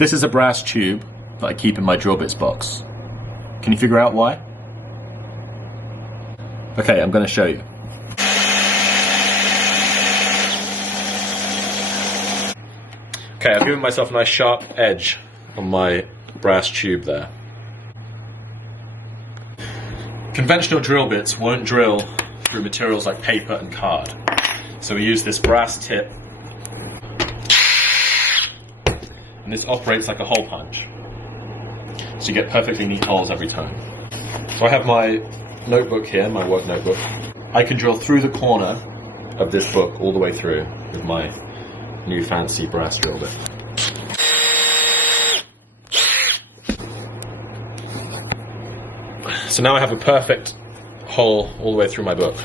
This is a brass tube that I keep in my drill bits box. Can you figure out why? Okay, I'm going to show you. Okay, I've given myself a nice sharp edge on my brass tube there. Conventional drill bits won't drill through materials like paper and card. So we use this brass tip, and this operates like a hole punch. So you get perfectly neat holes every time. So I have my notebook here, my work notebook. I can drill through the corner of this book all the way through with my new fancy brass drill bit. So now I have a perfect hole all the way through my book.